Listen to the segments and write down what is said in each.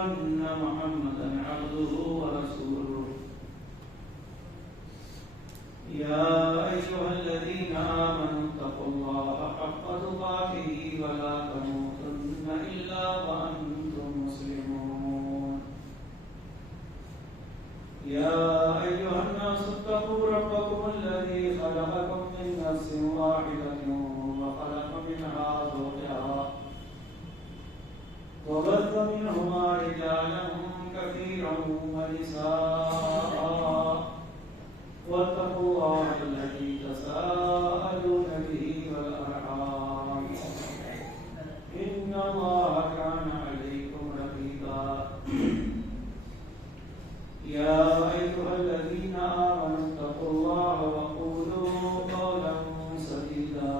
أن محمدا عبده ورسوله يا أيها الذين آمنوا اتقوا الله حق تقاته ولا تموتن إلا وأنتم مسلمون يا أيها الناس اتقوا ربكم الذي خلقكم من نفس واحدة وخلق منها زوجها وبث منهما رجالا كثيرا ونساء واتقوا الله الذي تساءلون به والأرحام إن الله كان عليكم رقيبا يا أيها الذين آمنوا اتقوا الله وقولوا قولا سديدا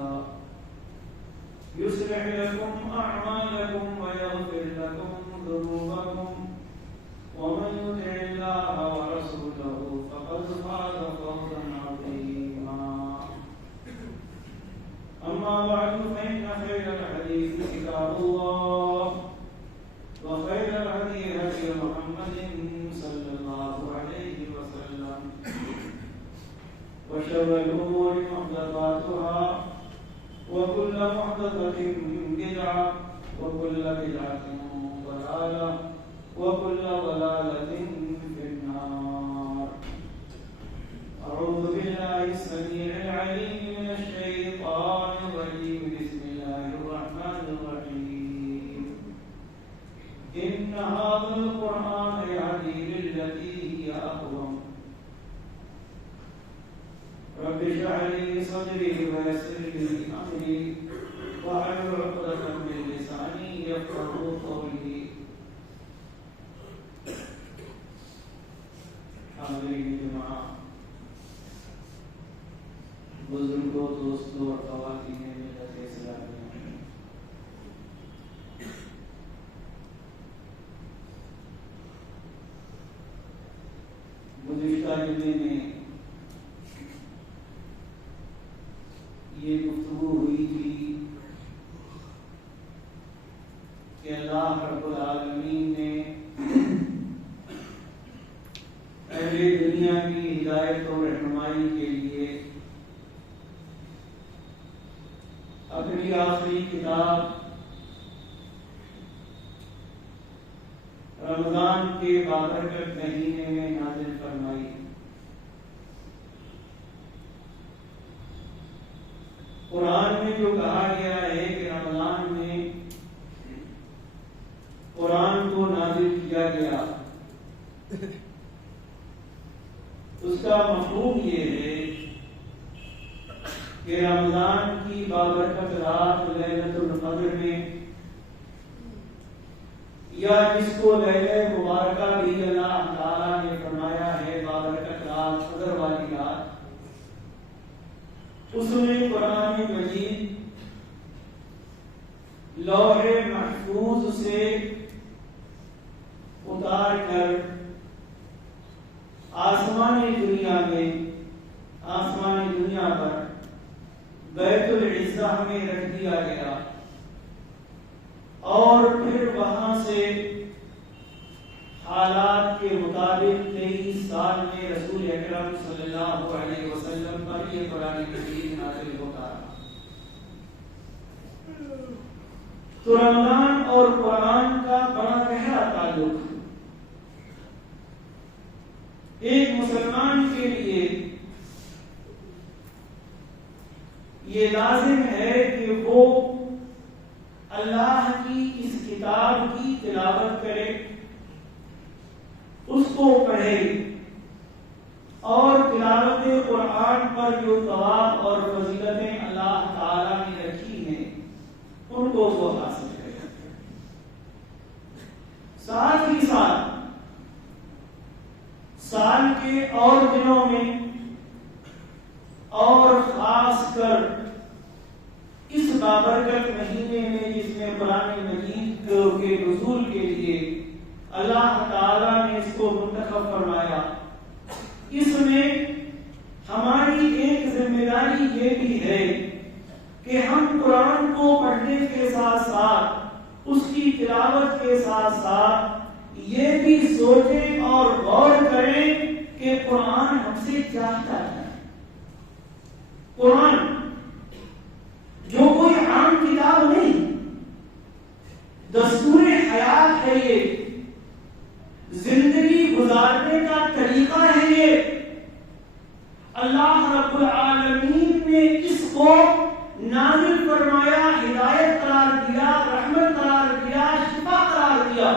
يصلح لكم أعمالكم ويغفر لكم ذنوبكم ومن يطع الله ورسوله فقد فاز فوزا عظيما أما بعد فإن خير الحديث كتاب الله وخير الهدي هدي محمد صلى الله عليه وسلم وشر الأمور محدثاتها وكل محدثة بدعة وكل بدعة ضلالة وكل ضلالة في النار. أعوذ بالله السميع العليم من الشيطان الرجيم. بسم الله الرحمن الرحيم. إن هذا القرآن يهدي للتي هي أقوم. رب اشرح لي صدري ويسر لي أمري واحلل عقدة من لساني يفقهوا قولي. حاضرین جماعت، بزرگوں، دوستوں اور خواتین ملت اسلامیہ، گزشتہ جمعے میں یہ گفتگو ہوئی تھی کہ اللہ رب العالمین نے اہل دنیا کی ہدایت اور رہنمائی کے لیے اپنی آخری کتاب رمضان کے بابرکت مہینے میں نازل فرمائی. قرآن میں جو کہا گیا ہے کہ رمضان میں قرآن کو نازل کیا گیا، اس کا مفہوم یہ ہے کہ رمضان کی بابرکت رات لیلۃ القدر میں، یا جس کو لیلہ مبارکہ بھی اللہ تعالیٰ نے فرمایا ہے بابرکت رات، قدر والی رات، اس میں قرآن مجید لوح محفوظ سے اتار کر آسمانی دنیا میں، آسمانی دنیا پر بیت العزہ میں رکھ دیا گیا، اور پھر وہاں سے حالات کے مطابق 23 سال میں رسول اکرم صلی اللہ علیہ وسلم پر یہ قرآن مجید نازل ہوتا رہا. تو رمضان اور قرآن کا بڑا گہرا تعلق ایک مسلمان کے لیے یہ لازم ہے کہ وہ اللہ کی اس کتاب کی تلاوت کرے، اس کو پڑھے، اور تلاوت قرآن پر جو ثواب اور فضیلتیں اللہ تعالی نے رکھی ہیں ان کو وہ حاصل کرے. ساتھ ہی ساتھ سال کے اور دنوں میں، اور خاص کر اس بابرکت مہینے میں جس میں قرآن مجید کے نزول کے لیے اللہ تعالیٰ نے اس کو منتخب فرمایا، اس میں ہماری ایک ذمہ داری یہ بھی ہے کہ ہم قرآن کو پڑھنے کے ساتھ ساتھ، اس کی تلاوت کے ساتھ ساتھ سوچیں اور غور کریں کہ قرآن ہم سے چاہتا ہے. قرآن جو کوئی عام کتاب نہیں، دستور حیات ہے، یہ زندگی گزارنے کا طریقہ ہے. یہ اللہ رب العالمین نے اس کو نازل فرمایا، ہدایت قرار دیا، رحمت قرار دیا، شفا قرار دیا.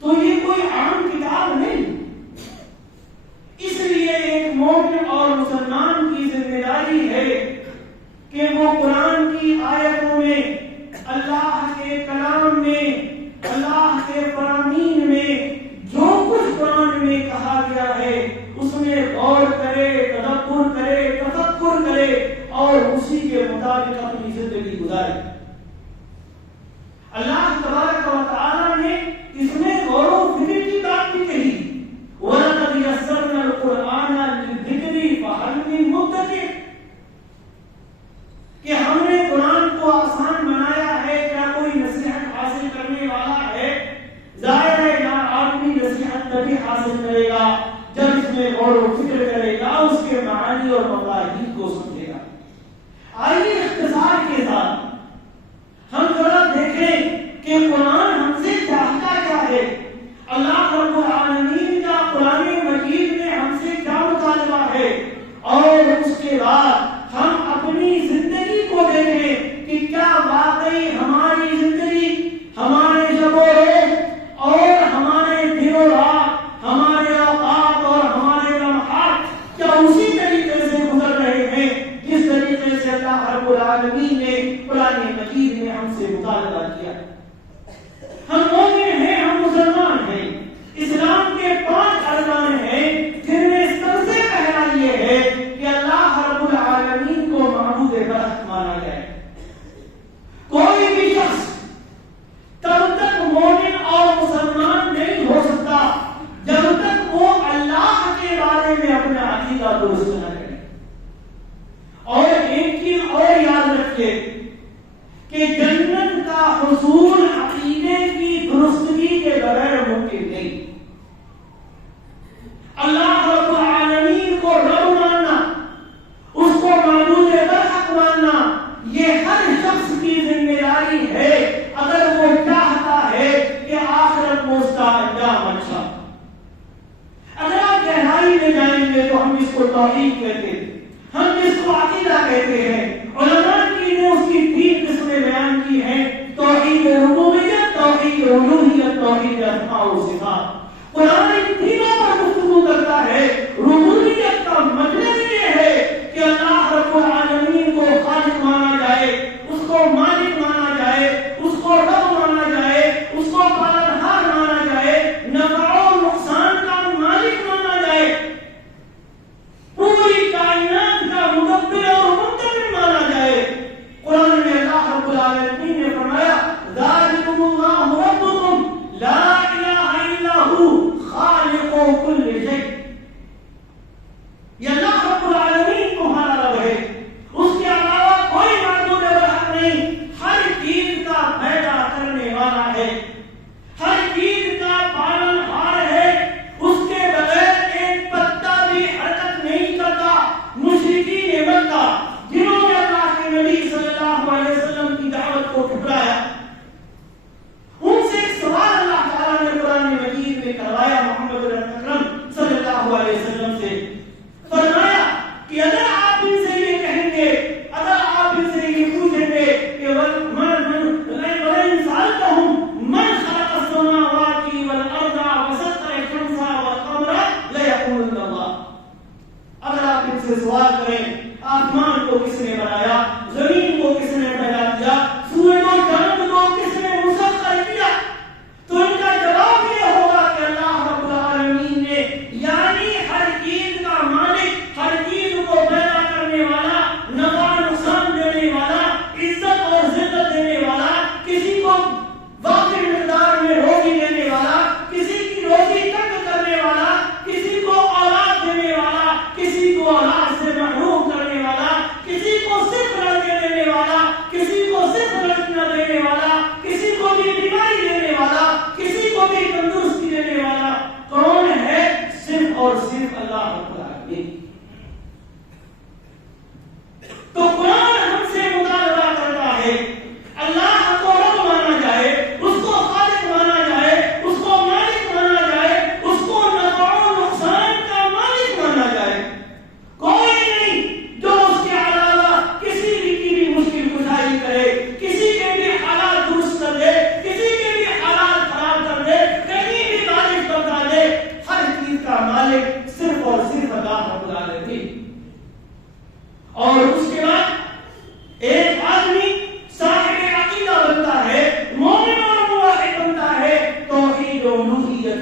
تو یہ کوئی عام کتاب نہیں. اس لیے ایک مومن اور مسلمان کی ذمہ داری ہے کہ وہ قرآن کی آیتوں میں، اللہ کے کلام میں، اللہ کے فرامین میں جو کچھ قرآن میں کہا گیا ہے اس میں غور کرے، تدبر کرے، تفکر کرے اور اسی کے مطابق اپنی زندگی گزارے. اللہ تبارک و تعالی نے اس میں غور و فکر کی بات بھی کہی. وَلَقَدْ يَسَّرْنَا الْقُرْآنَ لِلذِّكْرِ فَهَلْ مِن مُّدَّكِرٍ، کہ ہم نے قرآن کو آسان بنایا ہے، کیا کوئی نصیحت حاصل کرنے والا ہے؟ ظاہر ہے نہ آدمی نصیحت تبھی حاصل کرے گا جب اس میں غور و فکر کرے گا، اس کے معانی اور مفاہیم کو سمجھے گا. آئیے اختصار کے ساتھ ہم ذرا دیکھیں کہ قرآن ہم سے چاہتا کیا ہے. اللہ رب العالمین کا قرآن مجید میں ہم سے کیا مطالبہ ہے، اور اس کے بعد ہم اپنی زندگی کو دیکھیں کہ کیا واقعی ہماری زندگی، ہمارے شب و روز اور ہمارے دن و رات، ہمارے اوقات اور ہمارے لمحات کیا اسی طریقے سے گزر رہے ہیں جس طریقے سے اللہ رب العالمین نے قرآن مجید میں ہم سے مطالبہ کیا. ہم مومن ہیں، ہم مسلمان ہیں. اسلام کے 5 ارکان ہیں جن میں سب سے پہلا یہ ہے کہ اللہ رب العالمین کو معبود برحق مانا جائے. کوئی بھی شخص تب تک مومن اور مسلمان نہیں ہو سکتا جب تک وہ اللہ کے بارے میں اپنا عقیدہ درست نہ کرے. اور ایک چیز اور یاد رکھیے کہ جنت کا حصول عقیدے کی درستگی کے بغیر ممکن نہیں. اللہ رب العالمین کو رب ماننا، اس کو معبود برحق ماننا، یہ ہر شخص کی ذمہ داری ہے اگر وہ چاہتا ہے کہ آخرت میں اس کا انجام اچھا. اگر آپ گہرائی میں جائیں گے تو ہم اس کو توحید کہتے ہیں، ہم اس کو عقیدہ کہتے ہیں. علماء کی نے اس کی 3 قسمیں بیان کی ہیں: توحید ربوبیت، توحید الوہیت، توحید اسماء و صفات. قرآن ان تینوں پر گفتگو کرتا ہے. ربوبیت کا مطلب یہ ہے کہ اللہ رب العالمین کو خالق مانا جائے، اس کو مالک مانا جائے، اس کو رب مانا جائے، اس کو پالنہار مانا جائے، نفع و نقصان کا مالک مانا جائے، پوری کائنات کا مدبر اور منتظم مانا جائے. قرآن میں اللہ رب العالمین نے فرمایا: ذالکم اللہ ربکم لا الہ الا ہو خالق کل شیء. یہ اللہ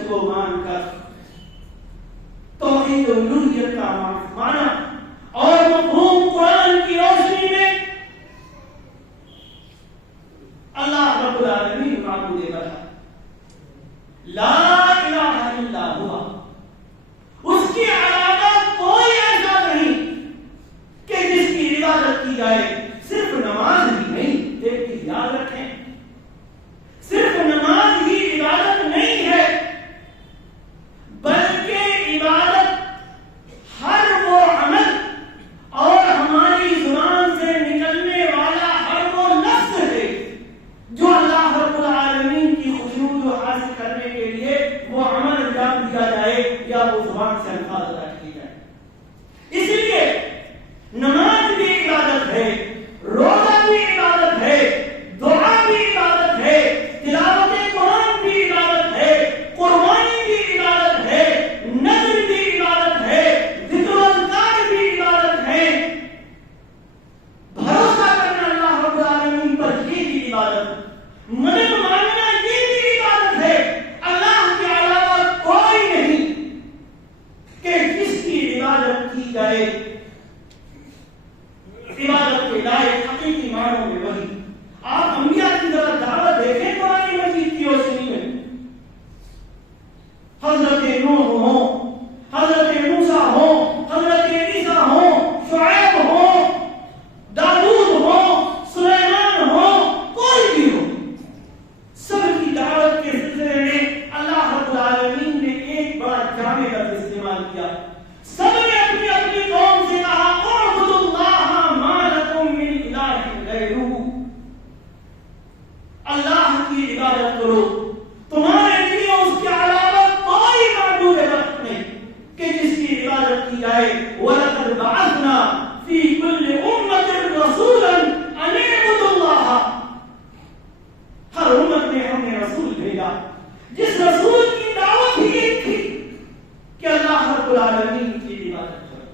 الوحیت کو مان کر توحید الوہیت کا معنی اور مفہوم قرآن کی روشنی میں اللہ رب العالمین معبود برحق لا الہ الا ہوا، اس کے علاوہ کوئی ایسا نہیں کہ جس کی عبادت کی جائے۔ صرف نماز ہی نہیں، ایک چیز یاد رکھیں، صرف نماز ہی عبادت نہیں ہے، بلکہ عبادت ہر وہ عمل اور ہماری زبان سے نکلنے والا ہر وہ لفظ ہے جو اللہ رب العالمین کی خشنود حاصل کرنے کے لیے وہ عمل انجام دیا جائے یا وہ زبان سے الفاظ ادا کیے جائے۔ اس لیے نماز بھی عبادت ہے، روزہ بھی عبادت ہے، دعا بھی عبادت ہے، تلاوت قرآن بھی عبادت ہے، قربانی بھی عبادت ہے، نذر بھی عبادت ہے، ذکر و اذکار بھی عبادت ہے، بھروسہ کرنا اللہ رب العالمین پر یہ بھی عبادت، مدد مانگنا یہ بھی عبادت ہے۔ اللہ کے علاوہ کوئی نہیں کہ جس کی عبادت کی جائے عبادت کے لائق حقیقی معنوں میں وہی۔ آپ انبیاء کی ذرا دعوت دیکھیں قرآن مجید کی روشنی میں، حضرت نوح ہوں، حضرت موسیٰ ہوں، حضرت عیسیٰ ہوں، شعیب ہوں، داؤد ہوں، سلیمان ہوں، کوئی بھی ہو، سب کی دعوت کے سلسلے میں اللہ رب العالمین نے ایک بڑا جامع لفظ استعمال کیا۔ سب نے اپنی اپنی قوم سے کہا اعبدوا اللہ ما لکم من الہ غیرہ، اللہ کی عبادت کرو، تمہارے لیے اس کے علاوہ کوئی معبود حق نہیں کہ جس کی عبادت کی جائے۔ وَلَقَدْ بَعَثْنَا فِي كُلِّ أُمَّةٍ رَسُولًا أَنِ اعْبُدُوا اللَّهَ، ہر امت میں ہم نے رسول بھیجا جس رسول کی دعوت ہی ایک تھی کہ اللہ رب العالمین کی عبادت کرو۔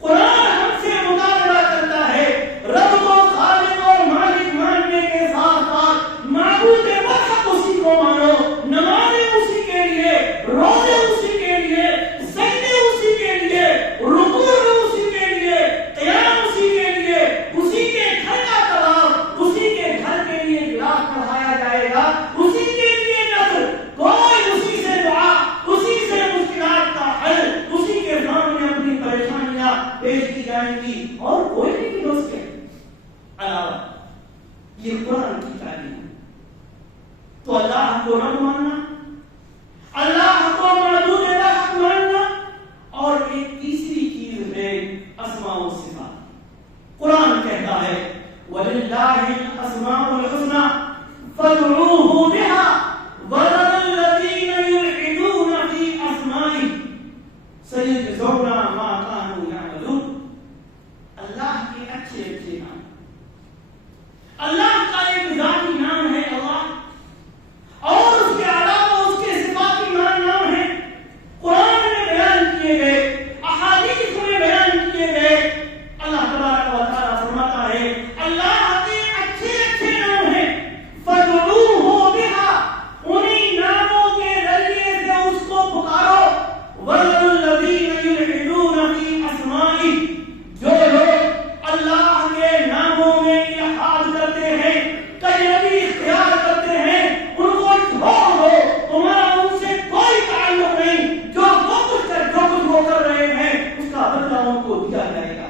قرآن ہم سے مطالبہ کرتا ہے رب کو خالق اور مالک ماننے کے ساتھ ساتھ معبود برحق اسی کو مانو، نمازیں اسی کے لیے، روزے اسی کے لیے، سجدے اسی کے لیے، رکوع اسی کے لیے، قیام اسی کے لیے، اسی کے گھر کا طواف، اسی کے گھر کے لیے گلاس پڑھایا جائے گا، اسی کے لیے نذر، کوئی اسی سے دعا، اسی سے مشکلات کا حل، اسی کے سامنے اپنی پریشانیاں پیش کی جائیں گی اور کوئی نہیں اس کے علاوہ۔ یہ قرآن کی تعلیم ہے۔ تو اللہ کو رب ماننا، اللہ کو معبود برحق ماننا، اور ایک تیسری چیز ہے اسماء و صفات۔ قرآن کہتا ہے وَلِلَّهِ الْأَسْمَاءُ الْحُسْنَى فَادْعُوهُ بِهَا وَذَرُوا الَّذِينَ يُلْحِدُونَ فِي أَسْمَائِهِ سَيُجْزَوْنَ مَا كَانُوا يَعْمَلُونَ۔ اللہ کے اچھے اچھے نام، اللہ کا ایک ذاتی نام ہے اللہ، اور اس کے علاوہ اس کے صفاتی نام ہیں، قرآن میں بیان کیے گئے، احادیث میں بیان کیے گئے۔ اللہ تبارک و تعالیٰ فرماتا ہے اللہ کے اچھے اچھے نام ہیں، فَادْعُوهُ بِهَا، انہی ناموں کے ذریعے سے اس کو پکارو، وَذَرُوا الَّذِينَ يُلْحِدُونَ فِي أَسْمَائِهِ، جو لوگ اللہ کے ناموں میں الحاد کرتے ہیں، کجروی اختیار کرتے ہیں، ان کو چھوڑ دو، تمہارا ان سے کوئی تعلق نہیں، جو کچھ وہ کر رہے ہیں اس کا بدلہ ان کو دیا جائے گا۔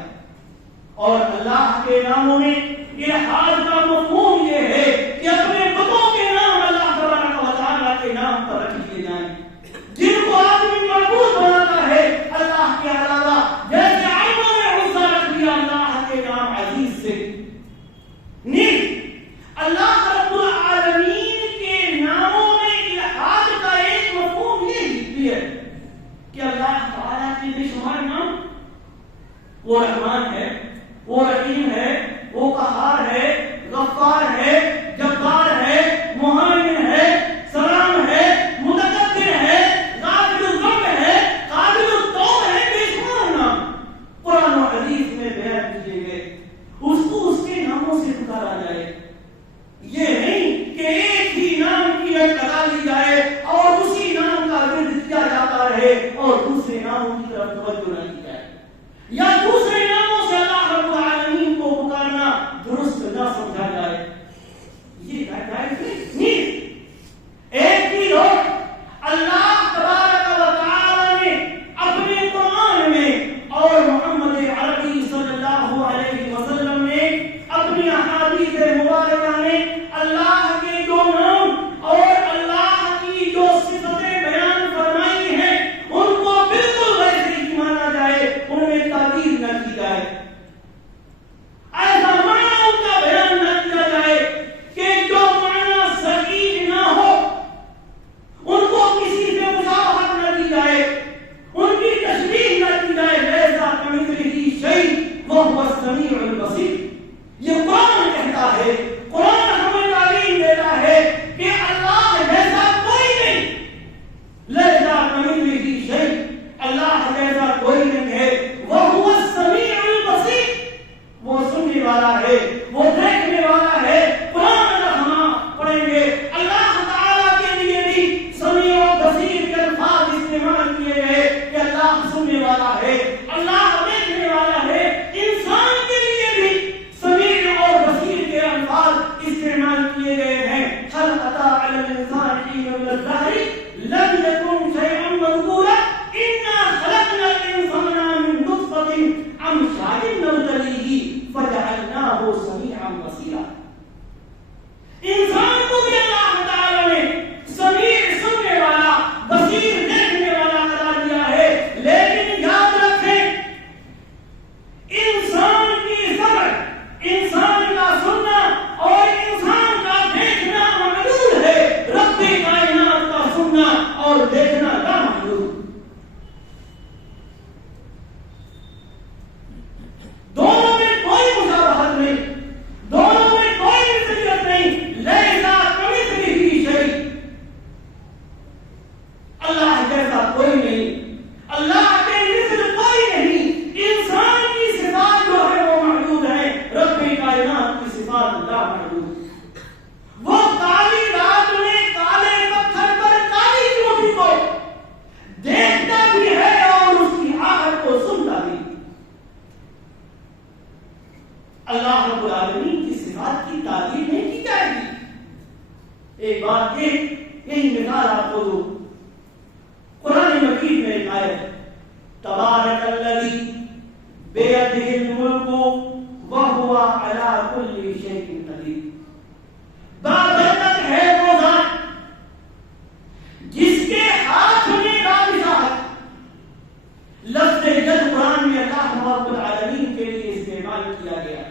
اور اللہ کے ناموں میں الحاد کا مفہوم یہ ہے کہ اپنے بتوں کے نام اللہ تبارک و تعالیٰ کے نام پر رکھ دیے جائیں، جن کو آدمی معبود بناتا ہے اللہ کے علاوہ، جیسے عیسیٰ نے عزیز رکھ دیا اللہ کے نام عزیز سے۔ اللہ رب العالمین کے ناموں میں الحاد کا ایک مفہوم یہ بھی ہے کہ اللہ تعالیٰ کے بے شمار نام، وہ رحمان ہے، وہ رحیم ہے، وہ قہار ہے، غفار ہے، جبار ہے، مہیمن ہے، سلام ہے، متکبر الدهر لم يكن شيئا مذكورا إنا خلقنا الإنسان من نطفة أمشاج نبتليه فجعلناه سميعا بصيرا. انسان کو بھی اللہ تعالیٰ نے سمیع سننے والا، بصیر دیکھنے والا قرار دیا ہے، لیکن یاد رکھیں انسان کی سمجھ، انسان کا سننا اور انسان کا دیکھنا محدود ہے، رب کائنات کا سننا اور دیکھنا لامحدود. دونوں میں کوئی مشابہت نہیں، دونوں میں کوئی مثلیت نہیں. لیسا کمثلہ شیء، اللہ جیسا کوئی نہیں، اللہ کے مثل کوئی نہیں. انسان کی صفات جو ہے وہ محدود ہے، رب کائنات کی صفات لامحدود. وہ کالی رات میں کالے پتھر پر کالی چوٹی کو دیکھتا بھی ہے اور اس کی آہٹ کو سنتا بھی. اللہ رب العالمین کی صفات کی تعریف نہیں کی جائے گی. ایک بات یہی مثال آپ کو دو. قرآن مجید میں ایک آیت ہے، تبارک الذی بیدہ الملک وہو علی کل شیء قدیر. بابرکت ہے وہ ذات جس کے ہاتھ میں بادشاہت. لفظ ید قرآن میں اللہ رب العالمین کے لیے استعمال کیا گیا.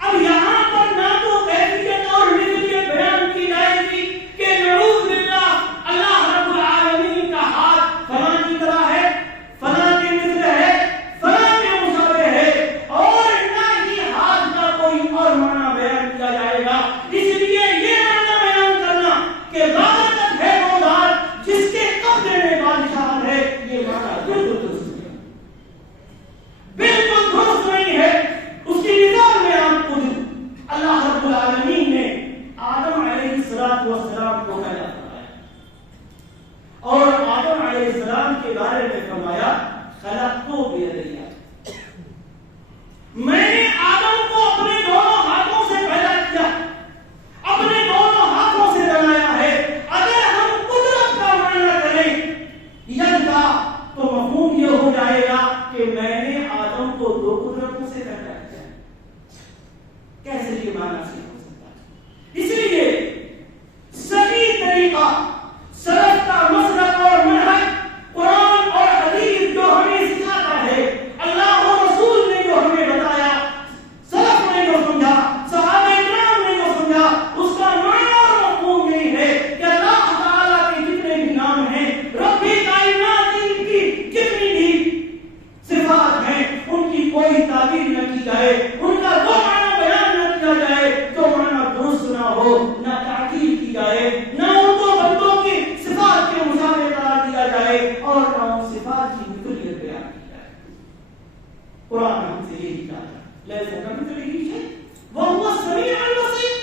اب یہاں پر نہ تو کیفیت اور مثلیت بیان کی جائے گی کہ نعوذ باللہ اللہ رب العالمین کا ہاتھ فلاں کی طرح ہے، فلاں کے مثل ہے، فلاں کے مشابہ ہے، اور نہ ہی ہاتھ کا کوئی اور معنی بیان کیا جائے گا. اس لیے یہ معنی بیان کرنا کہ بابرکت ہے وہ ذات جس کے قبضے میں بادشاہت ہے، یہ معنی بالکل درست نہیں، بالکل درست نہیں ہے. اس کی مثال میں آپ کو دوں. اللہ رب العالمین نے آدم علیہ السلام کو پیدا فرمایا اور آدم علیہ السلام کے بارے میں فرمایا خلقتو بیدی، میں نے آدم کو اپنے دونوں ہاتھوں سے پیدا کیا، اپنے دونوں ہاتھوں سے بنایا ہے. اگر ہم قدرت کا معنی کریں ید کا تو مفہوم یہ ہو جائے گا کہ میں نے آدم کو دو قدرتوں سے پیدا کیا. کیسے یہ معنی صحیح ہو سکتا ہے؟ اس لیے صحیح طریقہ، سلف کا مسلک اور منہج، قرآن اور حدیث جو ہمیں سکھاتا ہے، اللہ و رسول نے جو ہمیں بتایا، سلف نے جو سمجھا، صحابہ کرام نے جو سمجھا، اس کا معنی اور مفہوم یہی ہے کہ اللہ تعالیٰ کے جتنے بھی نام ہیں، رب کائنات کی جتنی بھی صفات ہیں، ان کی کوئی تعبیر نہ کی جائے، ان کا وہ معنی بیان نہ کیا جائے جو معنی درست نہ ہو، نہ تعطیل کی جائے، نہ ان کو بندوں کی صفات کے مشابہ قرار دیا جائے اور نہ ان صفات کی مثلیت بیان کی جائے. قرآن ہم سے یہی کہتا ہے لیسا کمثلہ شیء وہو السمیع البصیر.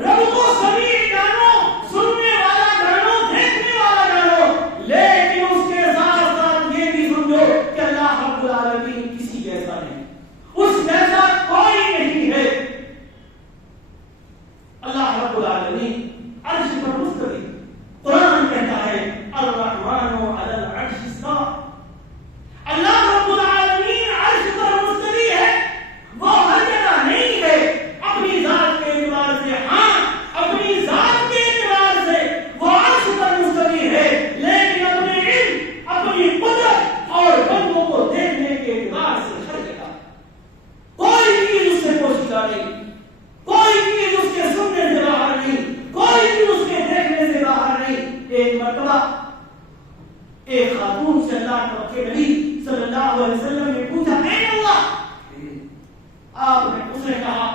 رب کو سمیع جانو، سننے والا جانو، دیکھنے والا جانو، لیکن اس کے ساتھ ساتھ یہ بھی سمجھو کہ اللہ رب العالمین کسی جیسا نہیں، اس جیسا کوئی نہیں ہے. اللہ رب العالمین عرش پر مستوی. قرآن کہتا ہے الرحمن علی العرش استوى. اللہ رب العالمین عرش پر مستوی ہے، وہ ہر جگہ نہیں ہے. اپنی ذات کے اعتبار سے ہاں، اپنی ذات کے اعتبار سے وہ عرش پر مستوی ہے، لیکن اپنے علم، اپنی قدرت اور بندوں کو دیکھنے کے اعتبار سے ہر جگہ. کوئی چیز اس سے پوشیدہ نہیں، کوئی چیز اس کے سننے سے باہر نہیں، کوئی چیز اس کے دیکھنے سے باہر نہیں. ایک مرتبہ ایک خاتون سے اللہ کے نبی صلی اللہ علیہ وسلم نے پوچھا اے اللہ، آپ نے اس نے کہا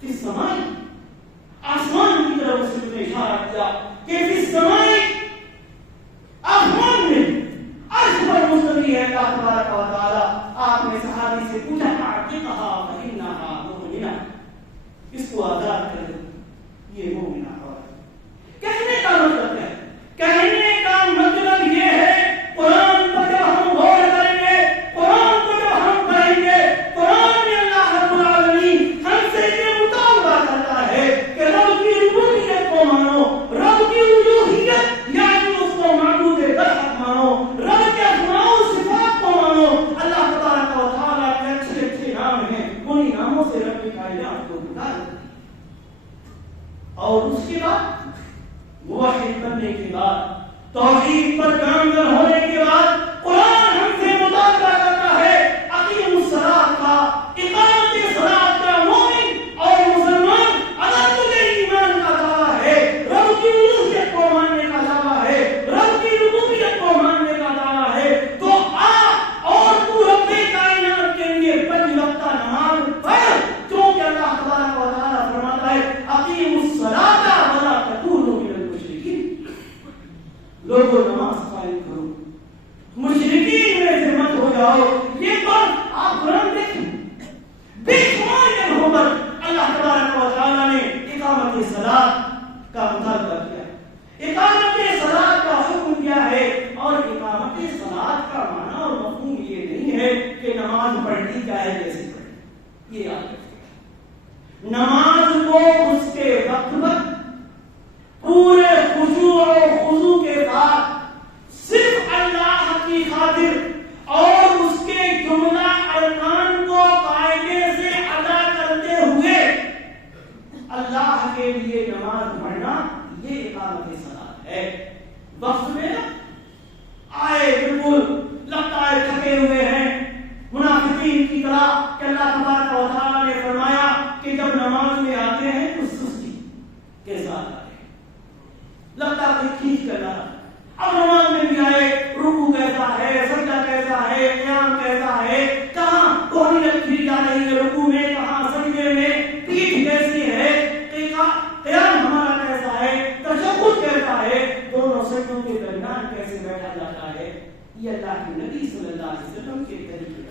فی السماء، آسمان کی طرف اس نے اشارہ کیا کہ فی السماء، آسمان میں عرش پر مستوی ہے اللہ تبارک و تعالی. آپ نے صحابی سے پوچھا اعتقھا فانھا مؤمنہ، اس کو آزاد کر دو، یہ مومنہ ہے. کہنے کا مطلب ہے، کہنے کا مطلب یہ ہے قرآن پر جب ہم غور کریں گے، قرآن کو جب ہم پڑھیں گے، قرآن میں اللہ رب العالمین ہم سے یہ مطالبہ کرتا ہے کہ رب کی ربوبیت کو مانو، رب کی الوہیت موحد بننے کے بعد، توحید پر گامزن ہونے کے بعد قرآن ہم سے مطالبہ کرتا ہے اقیموا الصلاۃ کا، اقامت صلاۃ کا مومن اور مسلمان اگر تجھے ایمان کا دعویٰ ہے، رب کی الوہیت کو ماننے کا دعویٰ ہے، رب کی ربوبیت کو ماننے کا دعویٰ ہے، تو آ اور تو رب کائنات کے لیے 5 وقتہ نماز پڑھ، کیونکہ اللہ تبارک و تعالیٰ فرماتا ہے اقیموا الصلاۃ ولا تکونوا من المشرکین، لوگوں نماز قائم کرو، مشرکین میں سے مت ہو جاؤ۔ یہ بات آپ قرآن دیکھیں، بے شمار جگہوں پر اللہ تبارک و تعالیٰ نے اقامت صلاۃ کا مطالبہ کیا، اقامت صلاۃ کا حکم دیا ہے، اور اقامت صلاۃ کا معنی اور مفہوم یہ نہیں ہے کہ نماز پڑھنی چاہے جیسے پڑھے، یہ یاد رکھیں، نماز کو اس کے وقت پر پورے خشوع و خضوع کے ساتھ صرف اللہ کی خاطر اور اس کے جملہ ارکان کو قاعدے سے ادا کرتے ہوئے اللہ کے لیے نماز پڑھنا، یہ اقامت صلاۃ ہے۔ وقت میں آئے بالکل لگتا ہے تھکے ہوئے ہیں منافقین کی طرح کہ اللہ تبارک و تعالیٰ نے فرمایا کہ جب نماز میں آتے ہیں تو سستی کے ساتھ آتے ہیں، لگتا ہے کھینچ کر رہا، اب نماز میں بھی آئے، رکوع کیسا ہے، سجدہ کیسا ہے، قیام کیسا ہے، کہاں کوہنی رکھی جا رہی ہے رکوع میں، کہاں سجدے میں، پیٹھ کیسی ہے، قیام ہمارا کیسا ہے، تشہد کیسا ہے، دونوں سجدوں کے درمیان کیسے بیٹھا جاتا ہے، یہ اللہ کے نبی صلی اللہ علیہ وسلم کے طریقے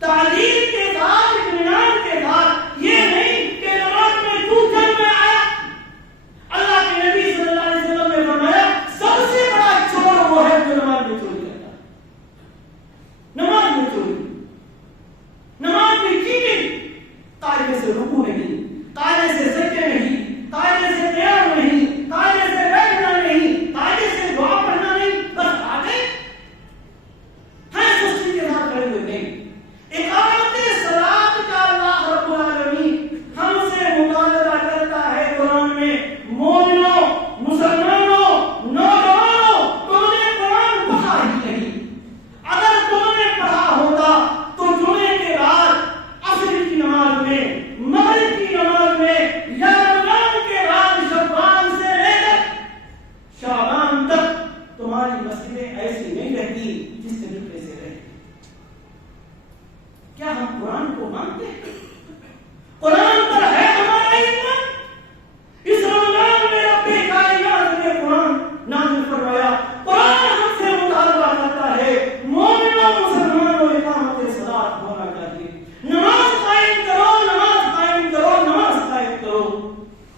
تعلیم کے ساتھ، اطمینان کے ساتھ، یہ نہیں کہ نماز میں تو جل میں آیا۔ اللہ کے نبی صلی اللہ علیہ وسلم نے فرمایا سب سے بڑا چور وہ ہے جو نماز میں چوری کرتا ہے، نماز میں چوری، نماز میں چیٹنگ، قاعدے سے رکوع نہیں، قاعدے سے سجدے نہیں، قاعدے سے قیام نہیں، قاعدے سے بیٹھنا نہیں، قاعدے سے دعا پڑھنا نہیں، بس آ گئے ہیں سستی کے ساتھ کھڑے ہوئے نہیں۔ اقامت صلاۃ کا اللہ رب العالمین ہم سے مطالبہ کرتا ہے قرآن میں، مومنوں، مسلمانوں، نوجوانوں، تم نے قرآن پڑھا ہی نہیں، اگر تم نے پڑھا ہوتا تو جمعے کے بعد عصر کی نماز میں، مغرب کی نماز میں، یا رمضان کے بعد شعبان سے لے کر شعبان تک تمہاری مسجدیں ایسی نہیں رہتی جس طریقے سے رہتی۔ کیا ہم قرآن کو مانتے ہیں؟ قرآن پر ہے ہمارا ایمان؟ اس رمضان میں رب کائنات نے قرآن نازل فرمایا، قرآن ہم سے مطالبہ کرتا ہے مومنوں، مسلمانوں، اقامت صلاۃ ہونا چاہیے، نماز قائم کرو، نماز قائم کرو، نماز قائم کرو۔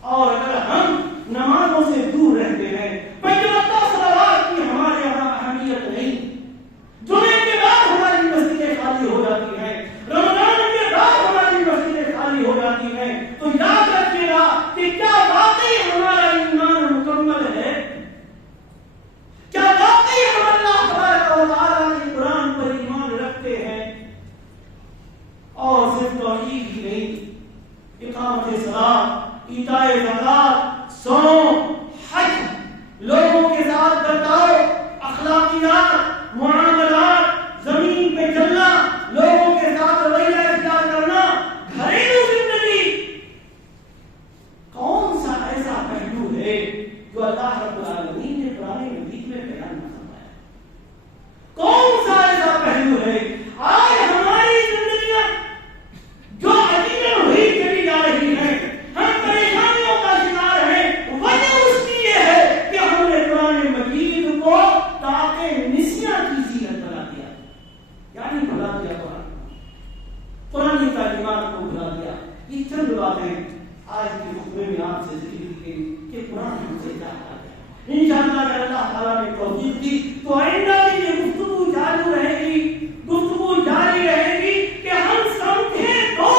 اور اگر ہم نمازوں سے دور رہتے ہیں، 5 وقتہ صلوات کی ہمارے یہاں اہمیت نہیں، جمعے کے بعد ہماری مسجدیں خالی ہو جاتی ہیں، رمضان کے بعد ہماری مسجدیں خالی ہو جاتی ہیں، تو یاد رکھیے گا کہ کیا واقعی ہمارا ایمان مکمل ہے؟ کیا واقعی ہم اللہ تبارک و تعالیٰ کے قرآن پر ایمان رکھتے ہیں؟ اور صرف توحید ہی نہیں، اقامت صلاۃ، ایتاء زکات، صوم، حج، لوگوں کے ساتھ برتاؤ، اخلاقیات، معاملات، زمین پہ چلنا، لوگوں کے ساتھ رویہ اختیار کرنا، گھریلو زندگی، کون سا ایسا پہلو ہے جو اللہ رب العالمین نے قرآن مجید میں بیان نہ فرمایا؟ کون سا ایسا پہلو ہے؟ آج ہماری زندگیاں جو عجیب ہوئی چلی جا رہی ہیں، ہم پریشانیوں کا شکار ہیں، وجہ اس کی یہ ہے کہ ہم نے قرآن مجید کو تاکہ نسیاں کی زینت بنا دیا، یعنی بھلا دیا قرآن تعلیمات کو بھلا دیا۔ یہ چند باتیں آج کے خطبے میں آپ سے ذکر کی گئی کہ قرآن ہم سے کیا کہتا ہے۔ انشاءاللہ اگر اللہ تعالیٰ نے توفیق دی تو آئندہ بھی یہ گفتگو جاری رہے گی، گفتگو جاری رہے گی کہ ہم سمجھیں تو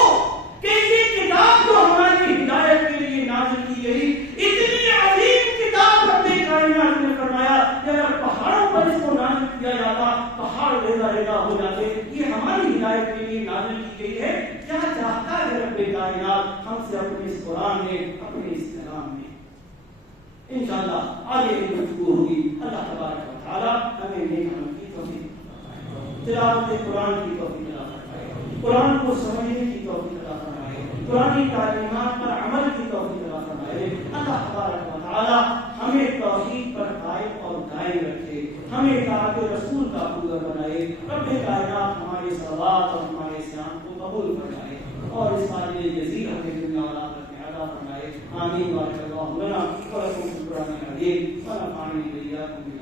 کہ یہ کتاب جو ہماری ہدایت کے لیے نازل کی گئی، اتنی عظیم کتاب رب کائنات نے فرمایا کہ اگر پہاڑوں پر اس کو نازل کیا جاتا پہاڑ ریزہ ریزہ ہو جاتے، یہ ہماری ہدایت کے لیے نازل کی گئی ہے۔ کیا چاہتا ہے رب کائنات ہم سے اپنے اس قرآن میں، اپنے اس کلام میں؟ انشاءاللہ انشاءاللہ آگے کی گفتگو ہوگی. اللہ تبارک و تعالی ہمیں نیک عمل کی توفیق، تلاوت قرآن کی توفیق عطا فرمائے، قرآن کو سمجھنے کی توفیق عطا فرمائے، قرآن تعلیمات پر عمل کی توفیق عطا فرمائے. اللہ تبارک و تعالی ہمیں توحید پر قائم اور دائم رکھے، ہمیں اطاعت رسول کا پورا بنائے. رب کائنات ہمارے صلوات اور ہمارے صیام کو قبول فرمائے اور اس قابل جزیل ہمیں دنیا اور آخرت میں عطا فرمائے. آمین. بارک اللہ لنا ولکم فی القرآن العظیم ونفعني وإياكم